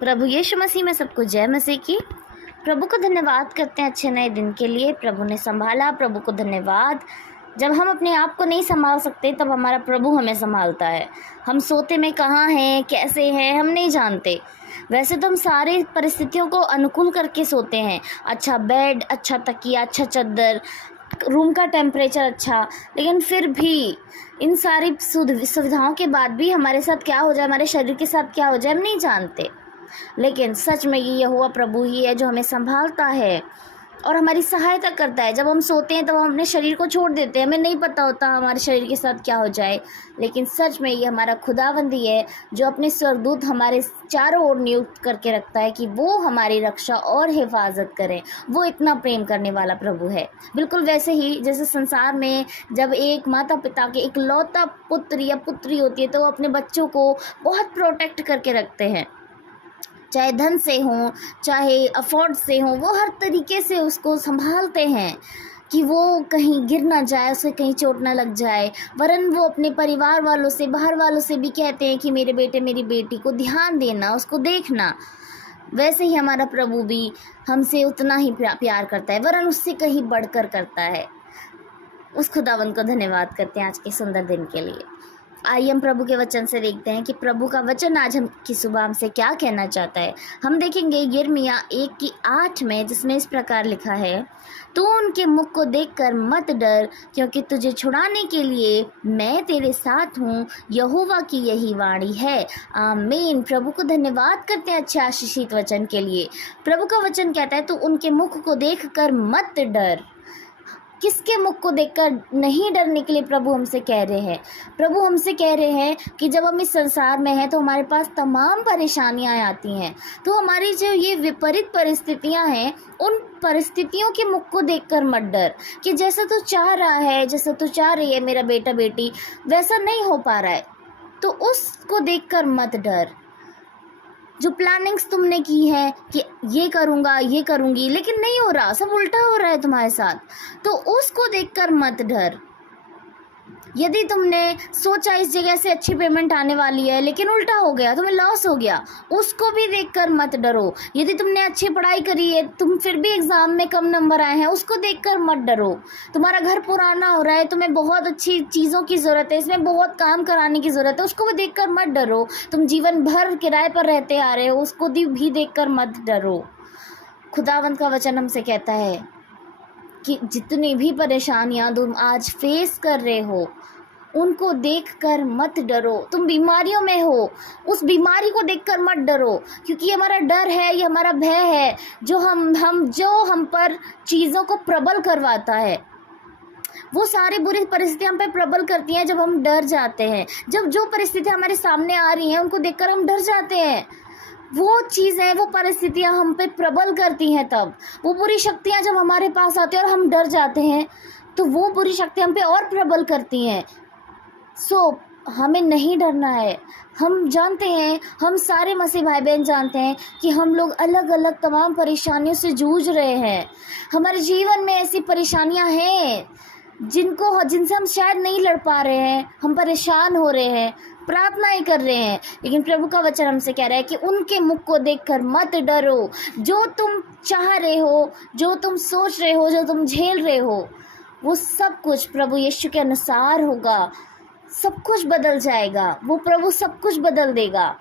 प्रभु यीशु मसीह में सबको जय मसीह की। प्रभु को धन्यवाद करते हैं अच्छे नए दिन के लिए। प्रभु ने संभाला, प्रभु को धन्यवाद। जब हम अपने आप को नहीं संभाल सकते तब हमारा प्रभु हमें संभालता है। हम सोते में कहाँ हैं, कैसे हैं, हम नहीं जानते। वैसे तो हम सारी परिस्थितियों को अनुकूल करके सोते हैं। अच्छा बेड, अच्छा तकिया, अच्छा चादर, रूम का टेम्परेचर अच्छा, लेकिन फिर भी इन सारी सुविधाओं के बाद भी हमारे साथ क्या हो जाए, हमारे शरीर के साथ क्या हो जाए, हम नहीं जानते। लेकिन सच में ये यहोवा प्रभु ही है जो हमें संभालता है और हमारी सहायता करता है। जब हम सोते हैं तब हम अपने शरीर को छोड़ देते हैं, हमें नहीं पता होता हमारे शरीर के साथ क्या हो जाए। लेकिन सच में ये हमारा खुदावंदी है जो अपने स्वर्गदूत हमारे चारों ओर नियुक्त करके रखता है कि वो हमारी रक्षा और हिफाजत करें। वो इतना प्रेम करने वाला प्रभु है। बिल्कुल वैसे ही जैसे संसार में जब एक माता पिता के इकलौता पुत्र या पुत्री होती है तो वो अपने बच्चों को बहुत प्रोटेक्ट करके रखते हैं, चाहे धन से हो, चाहे अफोर्ड से हो, वो हर तरीके से उसको संभालते हैं कि वो कहीं गिर ना जाए, उसे कहीं चोट ना लग जाए। वरन वो अपने परिवार वालों से, बाहर वालों से भी कहते हैं कि मेरे बेटे मेरी बेटी को ध्यान देना, उसको देखना। वैसे ही हमारा प्रभु भी हमसे उतना ही प्यार करता है, वरन उससे कहीं बढ़कर करता है। उस खुदावंद को धन्यवाद करते हैं आज के सुंदर दिन के लिए। आइए हम प्रभु के वचन से देखते हैं कि प्रभु का वचन आज हम की सुबह हमसे क्या कहना चाहता है। हम देखेंगे यिर्मयाह 1:8 में, जिसमें इस प्रकार लिखा है, तू उनके मुख को देखकर मत डर, क्योंकि तुझे छुड़ाने के लिए मैं तेरे साथ हूँ, यहोवा की यही वाणी है। आमीन। प्रभु को धन्यवाद करते हैं अच्छे आशीषित वचन के लिए। प्रभु का वचन कहता है तू उनके मुख को देखकर मत डर। किसके मुख को देखकर नहीं डरने के लिए प्रभु हमसे कह रहे हैं? प्रभु हमसे कह रहे हैं कि जब हम इस संसार में हैं तो हमारे पास तमाम परेशानियां आती हैं। तो हमारी जो ये विपरीत परिस्थितियां हैं, उन परिस्थितियों के मुख को देखकर मत डर कि जैसा तू चाह रहा है, जैसा तू चाह रही है मेरा बेटा बेटी, वैसा नहीं हो पा रहा है, तो उसको देखकर मत डर। जो प्लानिंग्स तुमने की है कि ये करूँगा, ये करूँगी, लेकिन नहीं हो रहा, सब उल्टा हो रहा है तुम्हारे साथ, तो उसको देखकर मत डर। यदि तुमने सोचा इस जगह से अच्छी पेमेंट आने वाली है लेकिन उल्टा हो गया, तुम्हें लॉस हो गया, उसको भी देखकर मत डरो। यदि तुमने अच्छी पढ़ाई करी है, तुम फिर भी एग्ज़ाम में कम नंबर आए हैं, उसको देखकर मत डरो। तुम्हारा घर पुराना हो रहा है, तुम्हें बहुत अच्छी चीज़ों की ज़रूरत है, इसमें बहुत काम कराने की ज़रूरत है, उसको भी देखकर मत डरो। तुम जीवन भर किराए पर रहते आ रहे हो, उसको भी देखकर मत डरो। खुदावंद का वचन हमसे कहता है कि जितनी भी परेशानियां तुम आज फेस कर रहे हो, उनको देखकर मत डरो। तुम बीमारियों में हो, उस बीमारी को देखकर मत डरो, क्योंकि ये हमारा डर है, ये हमारा भय है जो हम पर चीज़ों को प्रबल करवाता है। वो सारी बुरी परिस्थितियां हम पे प्रबल करती हैं जब हम डर जाते हैं। जब जो परिस्थितियां हमारे सामने आ रही हैं उनको देखकर हम डर जाते हैं। वो चीज़ें, वो परिस्थितियां हम पे प्रबल करती हैं। तब वो बुरी शक्तियां जब हमारे पास आती हैं और हम डर जाते हैं, तो वो बुरी शक्तियां हम पे और प्रबल करती हैं। हमें नहीं डरना है। हम जानते हैं, हम सारे मसीह भाई बहन जानते हैं कि हम लोग अलग अलग तमाम परेशानियों से जूझ रहे हैं। हमारे जीवन में ऐसी परेशानियां हैं जिनसे हम शायद नहीं लड़ पा रहे हैं, हम परेशान हो रहे हैं, प्रार्थना ही कर रहे हैं, लेकिन प्रभु का वचन हमसे कह रहा है कि उनके मुख को देखकर मत डरो। जो तुम चाह रहे हो, जो तुम सोच रहे हो, जो तुम झेल रहे हो, वो सब कुछ प्रभु यीशु के अनुसार होगा। सब कुछ बदल जाएगा, वो प्रभु सब कुछ बदल देगा।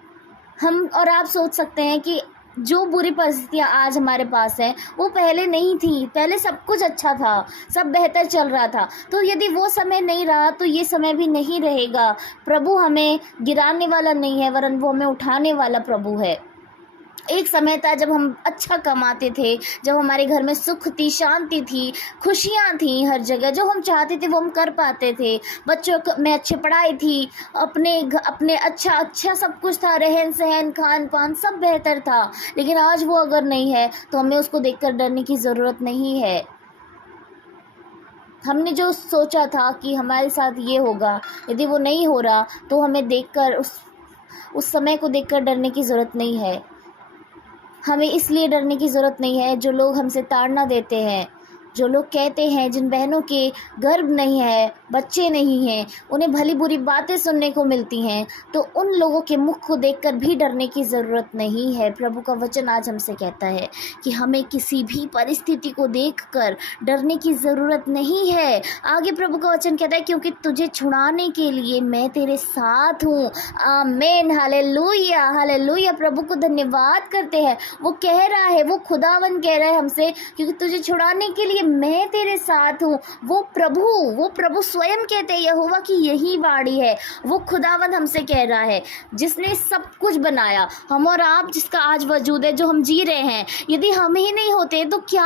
हम और आप सोच सकते हैं कि जो बुरी परिस्थितियाँ आज हमारे पास हैं वो पहले नहीं थी, पहले सब कुछ अच्छा था, सब बेहतर चल रहा था। तो यदि वो समय नहीं रहा तो ये समय भी नहीं रहेगा। प्रभु हमें गिराने वाला नहीं है, वरन वो हमें उठाने वाला प्रभु है। एक समय था जब हम अच्छा कमाते थे, जब हमारे घर में सुख थी, शांति थी, खुशियाँ थी, हर जगह जो हम चाहते थे वो हम कर पाते थे। बच्चों में अच्छी पढ़ाई थी, अपने अच्छा सब कुछ था, रहन सहन, खान पान सब बेहतर था। लेकिन आज वो अगर नहीं है तो हमें उसको देखकर डरने की ज़रूरत नहीं है। हमने जो सोचा था कि हमारे साथ ये होगा, यदि वो नहीं हो रहा तो हमें देखकर उस समय को देखकर डरने की ज़रूरत नहीं है। हमें इसलिए डरने की ज़रूरत नहीं है जो लोग हमसे ताड़ना देते हैं, जो लोग कहते हैं, जिन बहनों के गर्भ नहीं है, बच्चे नहीं हैं, उन्हें भली बुरी बातें सुनने को मिलती हैं, तो उन लोगों के मुख को देखकर भी डरने की ज़रूरत नहीं है। प्रभु का वचन आज हमसे कहता है कि हमें किसी भी परिस्थिति को देखकर डरने की ज़रूरत नहीं है। आगे प्रभु का वचन कहता है, क्योंकि तुझे छुड़ाने के लिए मैं तेरे साथ हूँ। आमीन, हालेलुया, हालेलुया। प्रभु को धन्यवाद करते हैं। वो कह रहा है, वो खुदावन कह रहा है हमसे, क्योंकि तुझे छुड़ाने के लिए मैं तेरे साथ हूँ। वो प्रभु स्वयं कहते हैं, यहोवा की यही वाणी है। वो खुदावन हमसे कह रहा है, जिसने सब कुछ बनाया, हम और आप जिसका आज वजूद है, जो हम जी रहे हैं। यदि हम ही नहीं होते तो क्या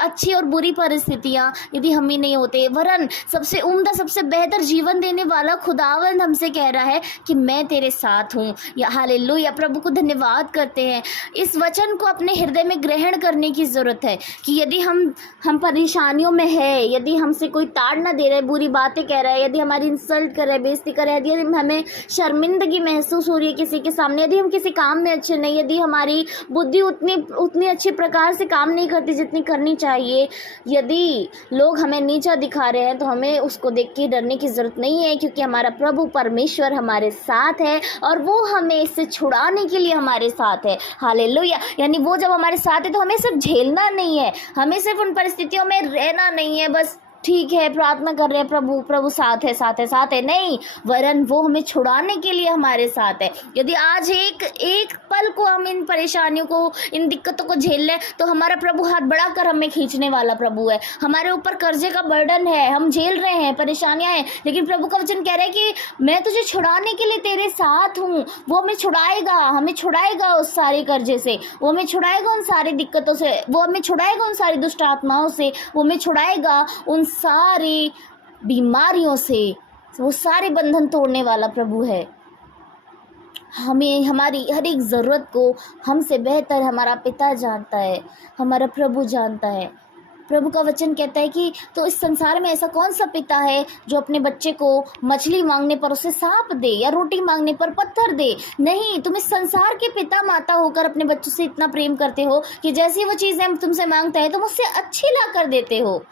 अच्छी और बुरी परिस्थितियाँ, यदि हम ही नहीं होते, वरन सबसे उम्दा, सबसे बेहतर जीवन देने वाला खुदावंद हमसे कह रहा है कि मैं तेरे साथ हूँ। या हालेलुया, प्रभु को धन्यवाद करते हैं। इस वचन को अपने हृदय में ग्रहण करने की ज़रूरत है कि यदि हम परेशानियों में है, यदि हमसे कोई ताड़ना दे रहा है, बुरी बातें कह रहा है, यदि हमारी इंसल्ट कर रहा है, बेइज्जती कर रहा है, यदि हमें शर्मिंदगी महसूस हो रही है किसी के सामने, यदि हम किसी काम में अच्छे नहीं, यदि हमारी बुद्धि उतनी अच्छी प्रकार से काम नहीं करती जितनी करनी चाहिए, यदि लोग हमें नीचा दिखा रहे हैं, तो हमें उसको देख के डरने की ज़रूरत नहीं है, क्योंकि हमारा प्रभु परमेश्वर हमारे साथ है और वो हमें इससे छुड़ाने के लिए हमारे साथ है। हालेलुया। यानी वो जब हमारे साथ है तो हमें सिर्फ झेलना नहीं है, हमें सिर्फ उन परिस्थितियों में रहना नहीं है, बस ठीक है प्रार्थना कर रहे हैं, प्रभु साथ है, नहीं, वरन वो हमें छुड़ाने के लिए हमारे साथ है। यदि आज एक पल को हम इन परेशानियों को, इन दिक्कतों को झेल लें, तो हमारा प्रभु हाथ बढ़ाकर हमें खींचने वाला प्रभु है। हमारे ऊपर कर्जे का बर्डन है, हम झेल रहे हैं, परेशानियां हैं, लेकिन प्रभु का वचन कह रहा है कि मैं तुझे छुड़ाने के लिए तेरे साथ हूँ। वो हमें छुड़ाएगा उस सारे कर्जे से, वो हमें छुड़ाएगा उन सारी दिक्कतों से, वो हमें छुड़ाएगा उन सारी दुष्ट आत्माओं से, वो हमें छुड़ाएगा उन सारी बीमारियों से। वो सारे बंधन तोड़ने वाला प्रभु है। हमें हमारी हर एक ज़रूरत को हमसे बेहतर हमारा पिता जानता है, हमारा प्रभु जानता है। प्रभु का वचन कहता है कि तो इस संसार में ऐसा कौन सा पिता है जो अपने बच्चे को मछली मांगने पर उसे सांप दे या रोटी मांगने पर पत्थर दे। नहीं, तुम इस संसार के पिता माता होकर अपने बच्चों से इतना प्रेम करते हो कि जैसी वो चीज़ें हम तुमसे मांगते हैं तुम उससे अच्छी ला कर देते हो।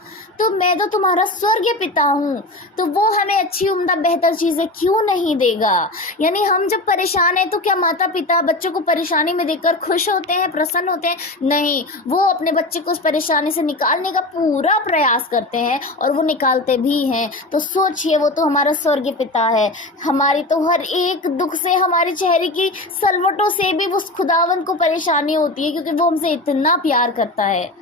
तो मैं तो तुम्हारा स्वर्गीय पिता हूँ, तो वो हमें अच्छी उम्दा बेहतर चीज़ें क्यों नहीं देगा। यानी हम जब परेशान हैं तो क्या माता पिता बच्चों को परेशानी में देखकर खुश होते हैं, प्रसन्न होते हैं? नहीं, वो अपने बच्चे को उस परेशानी से निकालने का पूरा प्रयास करते हैं और वो निकालते भी हैं। तो सोचिए, वो तो हमारा स्वर्गीय पिता है। हमारी तो हर एक दुख से, हमारे चेहरे की सलवटों से भी उस खुदावंद को परेशानी होती है, क्योंकि वो हमसे इतना प्यार करता है।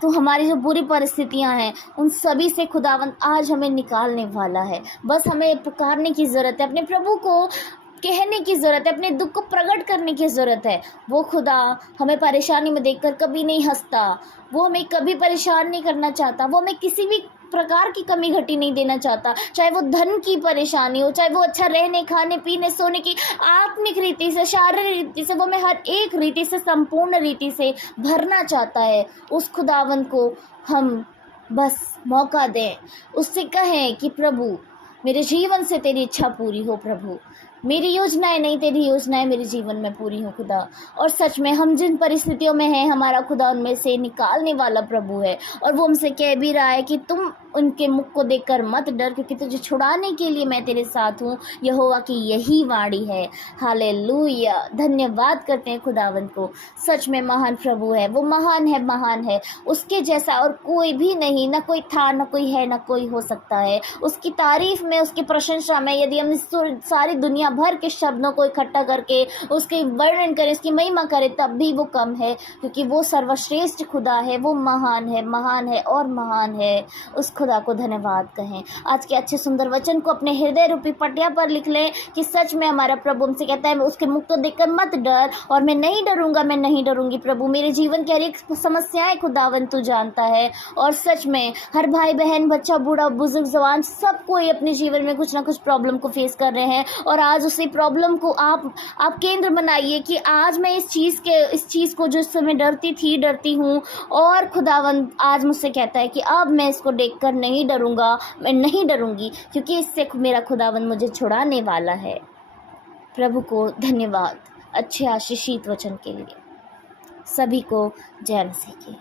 तो हमारी जो बुरी परिस्थितियां हैं उन सभी से खुदावंद आज हमें निकालने वाला है। बस हमें पुकारने की ज़रूरत है, अपने प्रभु को कहने की ज़रूरत है, अपने दुख को प्रकट करने की ज़रूरत है। वो खुदा हमें परेशानी में देखकर कभी नहीं हंसता, वो हमें कभी परेशान नहीं करना चाहता, वो हमें किसी भी प्रकार की कमी घटी नहीं देना चाहता, चाहे वो धन की परेशानी हो, चाहे वो अच्छा रहने, खाने, पीने, सोने की आत्मिक रीति से, शारीरिक रीति से, वो हमें हर एक रीति से, संपूर्ण रीति से भरना चाहता है। उस खुदावंद को हम बस मौका दें, उससे कहें कि प्रभु मेरे जीवन से तेरी इच्छा पूरी हो, प्रभु मेरी योजनाएं नहीं, तेरी योजनाएं मेरे जीवन में पूरी हो खुदा। और सच में हम जिन परिस्थितियों में हैं, हमारा खुदा उनमें से निकालने वाला प्रभु है, और वो हमसे कह भी रहा है कि तुम उनके मुख को देखकर मत डर, क्योंकि तुझे छुड़ाने के लिए मैं तेरे साथ हूँ। यहोवा की यही वाणी है। हालेलुया, धन्यवाद करते हैं खुदावंद को। सच में महान प्रभु है, वो महान है, उसके जैसा और कोई भी नहीं, ना कोई था, ना कोई है, ना कोई हो सकता है। उसकी तारीफ में, उसकी प्रशंसा में यदि हम सारी दुनिया भर के शब्दों को इकट्ठा करके उसके वर्णन करें, उसकी महिमा करें, तब भी वो कम है, क्योंकि वो सर्वश्रेष्ठ खुदा है, वो महान है और महान है। उस खुदा को धन्यवाद कहें। आज के अच्छे सुंदर वचन को अपने हृदय रूपी पटिया पर लिख लें कि सच में हमारा प्रभु हमसे कहता है, उसके मुख को देखकर मत डर, और मैं नहीं डरूंगा, मैं नहीं डरूंगी प्रभु। मेरे जीवन की हर एक समस्याएं खुदावन तू जानता है। और सच में हर भाई बहन, बच्चा, बूढ़ा, बुजुर्ग, जवान, सब कोई अपने जीवन में कुछ ना कुछ प्रॉब्लम को फेस कर रहे हैं, और आज उसी प्रॉब्लम को आप केंद्र बनाइए कि आज मैं इस चीज़ को जो इस समय डरती हूँ, और खुदावंद आज मुझसे कहता है कि अब मैं इसको देखकर नहीं डरूंगा, मैं नहीं डरूंगी, क्योंकि इससे मेरा खुदावंद मुझे छुड़ाने वाला है। प्रभु को धन्यवाद अच्छे आशीषित वचन के लिए। सभी को जय मसीह की।